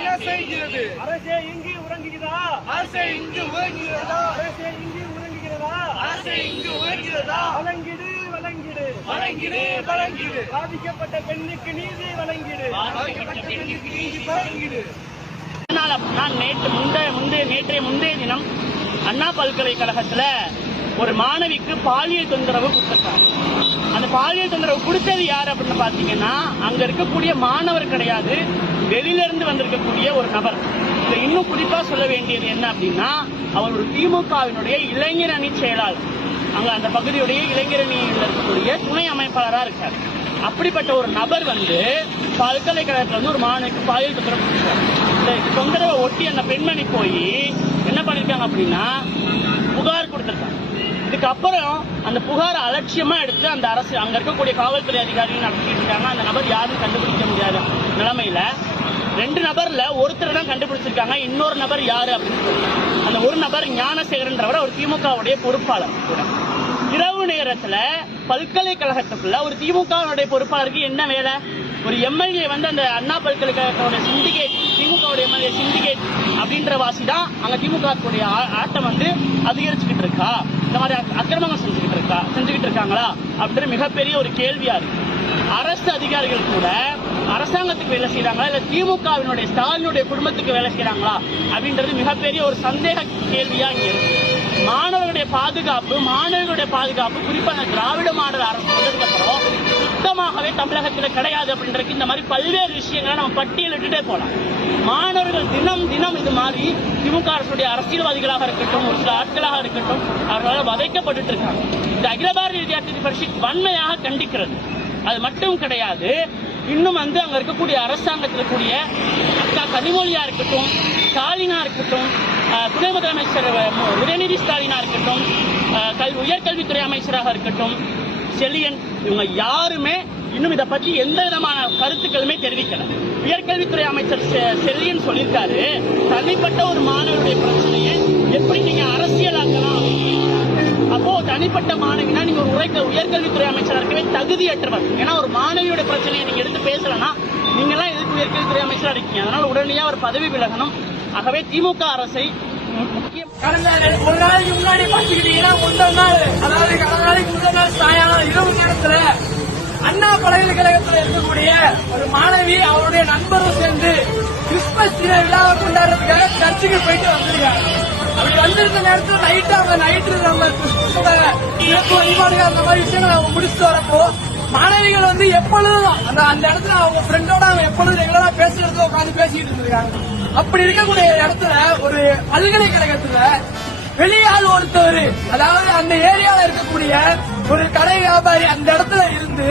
என்ன செய்கிறது? அரசே இங்கு உறங்குகிறதா? அரசே இங்கு உறங்குகிறதா? அரசே இங்கு உறங்குகிறதா? அரசே இங்கு உறங்குகிறதா? வழங்கிடு வழங்கிடு வழங்கிடு வழங்கிடு. பாதிக்கப்பட்ட பெண்ணுக்கு நீதி வழங்கிடு. பாதிக்கப்பட்ட பெண்ணுக்கு நீதி வழங்கிடு. நான் நேற்றைய தினம் அண்ணா பல்கலைக்கழகத்துல ஒரு மாணவிக்கு பாலியல் தொந்தரவு கொடுத்திருக்காங்க. அந்த பாலியல் தொந்தரவு கொடுத்தது யார் அப்படின்னு பாத்தீங்கன்னா அங்க இருக்கக்கூடிய மாணவர் கிடையாது, வெளியிலிருந்து வந்திருக்கக்கூடிய ஒரு நபர். இன்னும் குறிப்பா சொல்ல வேண்டியது என்ன அப்படின்னா அவர் ஒரு திமுகவினுடைய இளைஞர் அணி செயலாளர், அங்க அந்த பகுதியுடைய இளைஞர் அணியில் இருக்கக்கூடிய துணை அமைப்பாளராக இருக்காரு. அப்படிப்பட்ட ஒரு நபர் பல்கலைக்கழகத்துல ஒரு மாணவிக்கு பாலியல் தொந்தரவு கொடுத்தார். இந்த தொந்தரவை ஒட்டி அந்த பெண்மணி போய் என்ன பண்ணிருக்காங்க அப்படின்னா புகார் கொடுத்திருக்காங்க. இதுக்கப்புறம் அந்த புகாரை அலட்சியமா எடுத்து அந்த அரசு அங்க இருக்கக்கூடிய காவல்துறை அதிகாரிகள் நடத்திட்டு இருக்காங்க. அந்த நபர் யாரும் கண்டுபிடிக்க முடியாத நிலைமையில 2 நபர்ல ஒருத்தர் தான் கண்டுபிடிச்சிருக்காங்க. இன்னொரு நபர் யாரு அப்படின்னு சொல்லி அந்த ஒரு நபர் ஞானசேகரன்றவர் ஒரு திமுகவுடைய பொறுப்பாளர் கூட. இரவு நேரத்துல பல்கலைக்கழகத்துக்குள்ள ஒரு திமுகவுடைய பொறுப்பாளருக்கு என்ன வேலை? ஒரு எம்எல்ஏ அந்த அண்ணா பல்கலைக்கழகத்தோட சிண்டிகேட், திமுகவுடைய எம்எல்ஏ சிண்டிகேட் அப்படின்ற வாசி தான் அங்க திமுக ஆட்டம் அதிகரிச்சுக்கிட்டு இருக்கா, இந்த மாதிரி அக்கிரமங்கள் செஞ்சுக்கிட்டு இருக்காங்களா அப்படின்ற மிகப்பெரிய ஒரு கேள்வியா இருக்கு. அரசு அதிகாரிகள் கூட அரசாங்கத்துக்கு வேலை செய்யறாங்களா இல்ல திமுகவினுடைய ஸ்டாலினுடைய குடும்பத்துக்கு வேலை செய்யறாங்களா அப்படின்றது மிகப்பெரிய ஒரு சந்தேக கேள்வியா இங்க இருக்கு. மாணவர்களுடைய பாதுகாப்பு குறிப்பாக திராவிட மாடல் அரசு வந்ததுக்கு அப்புறம் சுத்தமாகவே தமிழகத்தில் கிடையாது அப்படின்றது இந்த மாதிரி பல்வேறு விஷயங்களை நம்ம பட்டியலிட்டுட்டே போலாம். மாணவர்கள் தினம் தினம் இது மாதிரி திமுக அரசுடைய அரசியல்வாதிகளாக இருக்கட்டும், ஒரு சில ஆட்களாக இருக்கட்டும், அவர்களால் வதைக்கப்பட்டு இருக்காங்க. இந்த அகில பாரதிய வித்யார்த்தி பரிஷத் வன்மையாக கண்டிக்கிறது. அது மட்டும் கிடையாது, இன்னும் அங்க இருக்கக்கூடிய அரசாங்கத்தில் இருக்கக்கூடிய அக்கா கனிமொழியா இருக்கட்டும், ஸ்டாலினா இருக்கட்டும், துணை முதலமைச்சர் உதயநிதி ஸ்டாலினா இருக்கட்டும், உயர்கல்வித்துறை அமைச்சராக இருக்கட்டும், செல்லியன், இவங்க யாருமே இன்னும் இதை பத்தி எந்த விதமான கருத்துக்களுமே தெரிவிக்கல. உயர்கல்வித்துறை அமைச்சர் செல்லியன் சொல்லியிருக்காரு, தனிப்பட்ட ஒரு மாணவருடைய பிரச்சனையை எப்படி நீங்க அரசியலாக்கலாம், அப்போ தனிப்பட்ட மாணவினா நீங்க ஒரு உயர்கல்வித்துறை அமைச்சராக இருக்கவே தகுதியற்றவர். ஏன்னா ஒரு மாணவியோட பிரச்சனையை நீங்க எடுத்து பேசலன்னா நீங்க எல்லாம் எதுக்கு உயர்கல்வித்துறை அமைச்சரா இருக்கீங்க? அதனால உடனடியாக ஒரு பதவி விலகணும். ஆகவே திமுக அரசை கடந்த ஒரு நாளைக்கு முன்னாடி பாத்துக்கிட்டீங்கன்னா முதல் நாள், அதாவது கடந்த நாளைக்கு முதல் நாள் சாயங்காலம் இரவு நேரத்துல அண்ணா பல்கலைக்கழகத்தில் இருக்கக்கூடிய ஒரு மாணவி அவருடைய நண்பரும் சேர்ந்து கிறிஸ்துமஸ் தின விழாவை கொண்டாடுறதுக்காக சர்ச்சுக்கு போயிட்டு வந்திருக்காங்க. அப்படி வந்திருந்த நேரத்தில் நைட்டு நம்ம சிறப்பு வழிபாடுகள் அந்த மாதிரி விஷயங்கள் அவங்க முடிச்சுட்டு வரப்போ மாணவிகள் எப்பொழுதும் அந்த இடத்துல அவங்க ஃப்ரெண்டோட அவங்க எப்பொழுதும் ரெகுலரா பேசுறதுக்கு உட்காந்து பேசிட்டு இருந்திருக்காங்க. அப்படி இருக்கக்கூடிய இடத்துல ஒரு பல்கலைக்கழகத்துல வெளியாள் ஒருத்தவர், அதாவது அந்த ஏரியால இருக்கக்கூடிய ஒரு கடை வியாபாரி அந்த இடத்துல இருந்து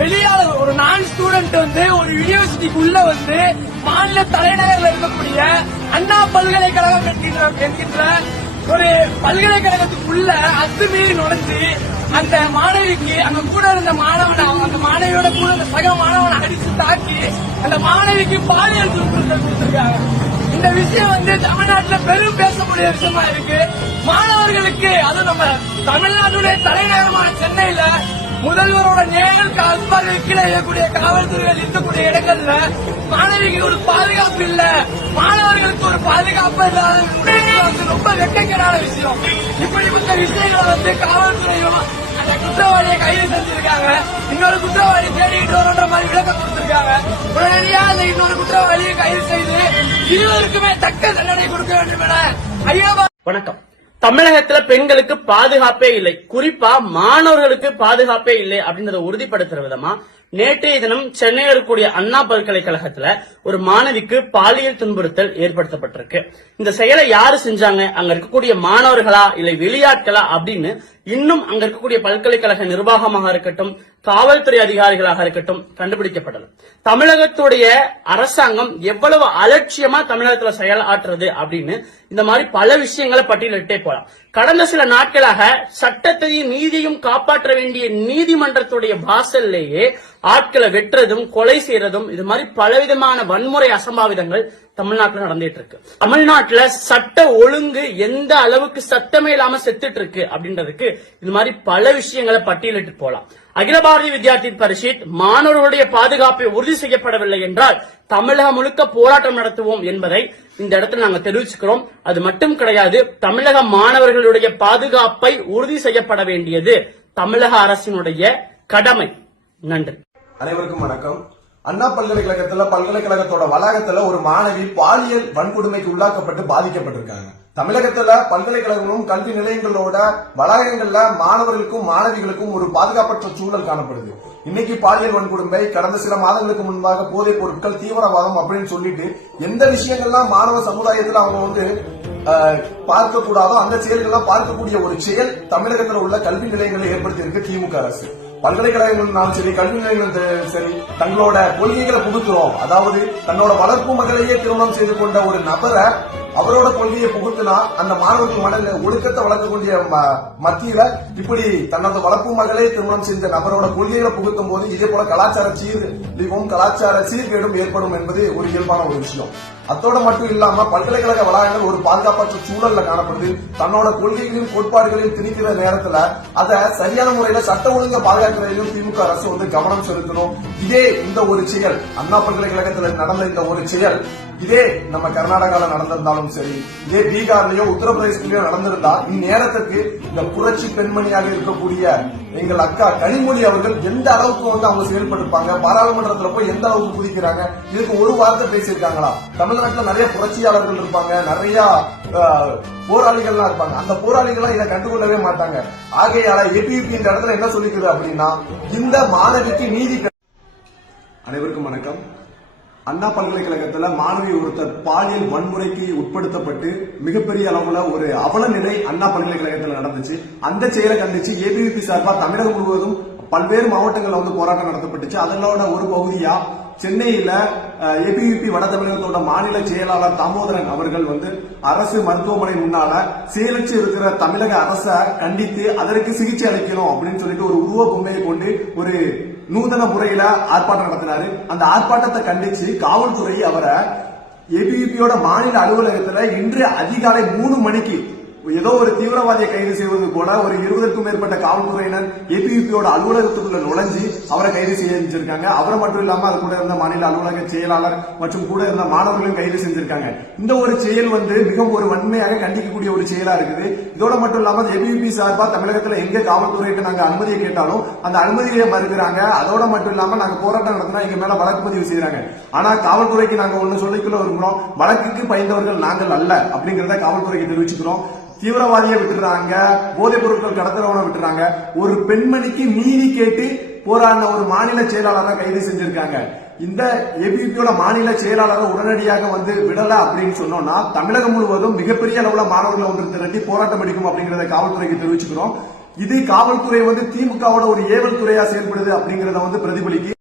வெளியால ஒரு நான் ஸ்டூடெண்ட் ஒரு யூனிவர்சிட்டிக்குள்ள மாநில தலைநகரில் இருக்கக்கூடிய அண்ணா பல்கலைக்கழகம் என்கின்ற ஒரு பல்கலைக்கழகத்துக்குள்ள அத்துமீறி நுழைஞ்சு அந்த மாணவிக்கு அங்க கூட இருந்த அந்த மாணவியோட கூட அந்த சக மாணவனை அடிச்சு தாக்கி அந்த மாணவிக்கு பாலியல் துன்புறுத்தல் கொடுத்திருக்காங்க. இந்த விஷயம் தமிழ்நாட்டில் பெரும் பேசக்கூடிய விஷயமா இருக்கு. மாணவர்களுக்கு அது நம்ம தமிழ்நாட்டுடைய தலைநகரமான சென்னையில முதல்வரோட நேரல் கீழே இருக்கக்கூடிய காவல்துறைகள் இருக்கக்கூடிய இடங்கள்ல மாணவிக்கு ஒரு பாதுகாப்பு இல்ல, மாணவர்களுக்கு ஒரு பாதுகாப்பு இல்லாத ரொம்ப வெட்கக்கேடான விஷயம். இப்படிப்பட்ட விஷயங்களை காவல்துறையும் அந்த குற்றவாளியை கைது செஞ்சிருக்காங்க. இன்னொரு குற்றவாளி தேடிட்டு வரோன்ற மாதிரி விளக்கம் கொடுத்திருக்காங்க. உடனடியா அந்த இன்னொரு குற்றவாளியை கைது செய்து இருவருக்குமே தக்க தண்டனை கொடுக்க வேண்டும் என ஐயா. வணக்கம். தமிழகத்துல பெண்களுக்கு பாதுகாப்பே இல்லை, குறிப்பா மாணவர்களுக்கு பாதுகாப்பே இல்லை அப்படின்றத உறுதிப்படுத்துற விதமா நேற்றைய தினம் சென்னையில் இருக்கக்கூடிய அண்ணா பல்கலைக்கழகத்துல ஒரு மாணவிக்கு பாலியல் துன்புறுத்தல் ஏற்படுத்தப்பட்டிருக்கு. இந்த செயலை யாரு செஞ்சாங்க, அங்க இருக்கக்கூடிய மாணவர்களா இல்லை வெளியாட்களா அப்படின்னு இன்னும் அங்க இருக்கக்கூடிய பல்கலைக்கழக நிர்வாகமாக இருக்கட்டும், காவல்துறை அதிகாரிகளாக இருக்கட்டும் கண்டுபிடிக்கப்படல. தமிழகத்துடைய அரசாங்கம் எவ்வளவு அலட்சியமா தமிழகத்துல செயலாற்றுறது அப்படின்னு இந்த மாதிரி பல விஷயங்களை பட்டியலிட்டே போலாம். கடந்த சில நாட்களாக சட்டத்தையும் நீதியும் காப்பாற்ற வேண்டிய நீதிமன்றத்துடைய வாசல்லேயே ஆட்களை வெட்டுறதும் கொலை செய்யறதும் இது மாதிரி பலவிதமான வன்முறை அசம்பாவிதங்கள் தமிழ்நாட்டில் நடந்துட்டு இருக்கு. தமிழ்நாட்டுல சட்ட ஒழுங்கு எந்த அளவுக்கு சத்தமே இல்லாம செத்துட்டு இருக்கு அப்படின்றதுக்கு இது மாதிரி பல விஷயங்களை பட்டியலிட்டு போலாம். அகில பாரதிய வித்யார்த்தி பரிஷத் மாணவர்களுடைய பாதுகாப்பை உறுதி செய்யப்படவில்லை என்றால் தமிழகம் முழுக்க போராட்டம் நடத்துவோம் என்பதை இந்த இடத்துல நாங்க தெரிவிச்சுக்கிறோம். அது மட்டும் கிடையாது, தமிழக மாணவர்களுடைய பாதுகாப்பை உறுதி செய்யப்பட வேண்டியது தமிழக அரசினுடைய கடமை. நன்றி. அனைவருக்கும் வணக்கம். அண்ணா பல்கலைக்கழகத்தோட வளாகத்துல ஒரு மாணவி பாலியல் வன்கொடுமைக்கு உள்ளாக்கப்பட்டு பாதிக்கப்பட்டிருக்காங்க. தமிழகத்துல பல்கலைக்கழகங்களும் கல்வி நிலையங்களோட வளாகங்கள்ல மாணவர்களுக்கும் மாணவிகளுக்கும் ஒரு பாதுகாப்பற்ற சூழல் காணப்படுது. இன்னைக்கு பாலியல் வன்கொடுமை, கடந்த சில மாதங்களுக்கு முன்பாக போதைப் பொருட்கள், தீவிரவாதம் அப்படின்னு சொல்லிட்டு எந்த விஷயங்கள்லாம் மாணவ சமுதாயத்துல அவங்க பார்க்க கூடாதோ அந்த செயல்கள்லாம் பார்க்கக்கூடிய ஒரு செயல் தமிழகத்தில் உள்ள கல்வி நிலையங்களை ஏற்படுத்தி இருக்கு திமுக அரசு. பல்கலைக்கழகங்கள்னாலும் சரி, கல்வி நிலையங்களும் சரி, தங்களோட கொள்கைகளை புகுத்துறோம். அதாவது தன்னோட வளர்ப்பு மகளையே திருமணம் செய்து கொண்ட ஒரு நபரை அவரோட கொள்கையை புகுத்தினா அந்த மாணவர்கள் மனதில ஒழுக்கத்தை வளர்க்கக்கூடிய மத்தியில இப்படி தன்னோட வளர்ப்பு மகளே திருமணம் செஞ்ச நபரோட கொள்கைகளை புகுத்தும் போது இதே போல கலாச்சார சீர்கேடும் ஏற்படும் என்பது ஒரு இயல்பான ஒரு விஷயம். அத்தோட மட்டும் இல்லாம பல்கலைக்கழக வளாகங்கள் ஒரு பாதுகாப்பற்ற சூழல்ல காணப்படுது. தன்னோட கொள்கைகளையும் கோட்பாடுகளையும் திணிக்கிற நேரத்துல அதை சரியான முறையில சட்ட ஒழுங்கை பாதுகாக்கிறதிலும் திமுக அரசு கவனம் செலுத்தணும். இதே இந்த ஒரு செயல் அண்ணா பல்கலைக்கழகத்தில் நடந்த இந்த ஒரு செயல் இதே நம்ம கர்நாடகால நடந்திருந்தாலும் சரி, இதே பீகார்லயோ உத்தரப்பிரதேசத்திலயோ நடந்திருந்தா இந்நேரத்துக்கு இந்த புரட்சி பெண்மணியாக இருக்கக்கூடிய எங்கள் அக்கா கனிமொழி அவர்கள் எந்த அளவுக்கு அவங்க செயல்பட்டிருப்பாங்க, பாராளுமன்றத்துல போய் எந்த அளவுக்கு குதிக்கிறாங்க, இதுக்கு ஒரு வார்த்தை பேசியிருக்காங்களா? தமிழ்நாட்டில் நிறைய புரட்சியாளர்கள் இருப்பாங்க, நிறைய போராளிகள்லாம் இருப்பாங்க. அந்த போராளிகள்லாம் இதை கண்டுகொள்ளவே மாட்டாங்க. ஆகையால ஏபிவிபி இந்த இடத்துல என்ன சொல்லிக்குது அப்படின்னா, இந்த மாணவிக்கு நீதி. அனைவருக்கும் வணக்கம். அண்ணா பல்கலைக்கழகத்துல மாணவி ஒருத்தர் பாலியல் வன்முறைக்கு உட்படுத்தப்பட்டு மிகப்பெரிய அளவுல ஒரு அவல நிலை அண்ணா பல்கலைக்கழகத்தில் நடந்துச்சு. அந்த செயலை கண்டிச்சு ஏபிவிபி சார்பா தமிழகம் முழுவதும் பல்வேறு மாவட்டங்கள்ல போராட்டம் நடத்தப்பட்டுச்சு. அதனோட ஒரு பகுதியா சென்னையில ஏபிவிபி வட தமிழகத்தோட மாநில செயலாளர் தாமோதரன் அவர்கள் அரசு மருத்துவமனை முன்னால செயலற்று இருக்கிற தமிழக அரசை கண்டித்து அதற்கு சிகிச்சை அளிக்கணும் அப்படின்னு சொல்லிட்டு ஒரு உருவ பொம்மையை கொண்டு ஒரு நூதன முறையில ஆர்ப்பாட்டம் நடத்தினாரு. அந்த ஆர்ப்பாட்டத்தை கண்டிச்சு காவல்துறை அவரை ஏபிவிபியோட மாநில அலுவலகத்துல இன்று அதிகாலை 3 மணிக்கு ஏதோ ஒரு தீவிரவாதியை கைது செய்வது போல ஒரு 20க்கும் மேற்பட்ட காவல்துறையினர் ஏபிவிபியோட அலுவலகத்துக்குள்ள நுழைஞ்சு அவரை கைது செஞ்சிருக்காங்க. அவரை மட்டும் இல்லாம அது கூட இருந்த மாநில அலுவலக செயலாளர் மற்றும் கூட இருந்த மாணவர்களையும் கைது செஞ்சிருக்காங்க. இந்த ஒரு செயல் மிகவும் ஒரு வன்மையாக கண்டிக்கக்கூடிய ஒரு செயலா இருக்குது. இதோட மட்டும் இல்லாம ஏபிவிபி சார்பா தமிழகத்துல எங்க காவல்துறைக்கு நாங்க அனுமதியை கேட்டாலும் அந்த அனுமதியை மறுக்கிறாங்க. அதோட மட்டும் இல்லாம நாங்க போராட்டம் நடத்தினா எங்க மேல வழக்கு பதிவு செய்யறாங்க. ஆனா காவல்துறைக்கு நாங்க ஒண்ணு சொல்லிக்குள்ள விரும்புறோம், வழக்குக்கு பயந்தவர்கள் நாங்கள் அல்ல அப்படிங்கறத காவல்துறைக்கு தெரிவிச்சுக்கிறோம். தீவிரவாதியை விட்டுறாங்க, போதைப் பொருட்கள் கடத்துறவனை விட்டுறாங்க. ஒரு பெண்மணிக்கு நீதி கேட்டு போராடின ஒரு மாநில செயலாளரை கைது செஞ்சிருக்காங்க. இந்த ஏபிவிபியோட மாநில செயலாளரை உடனடியாக விடல அப்படின்னு சொன்னோம்னா தமிழகம் முழுவதும் மிகப்பெரிய அளவுல மாணவர்களை திரட்டி போராட்டம் அடிக்கும் அப்படிங்கறத காவல்துறைக்கு தெரிவிச்சுக்கிறோம். இது காவல்துறை திமுகவோட ஒரு ஏவல் துறையா செயல்படுது அப்படிங்கறத பிரதிபலிக்கு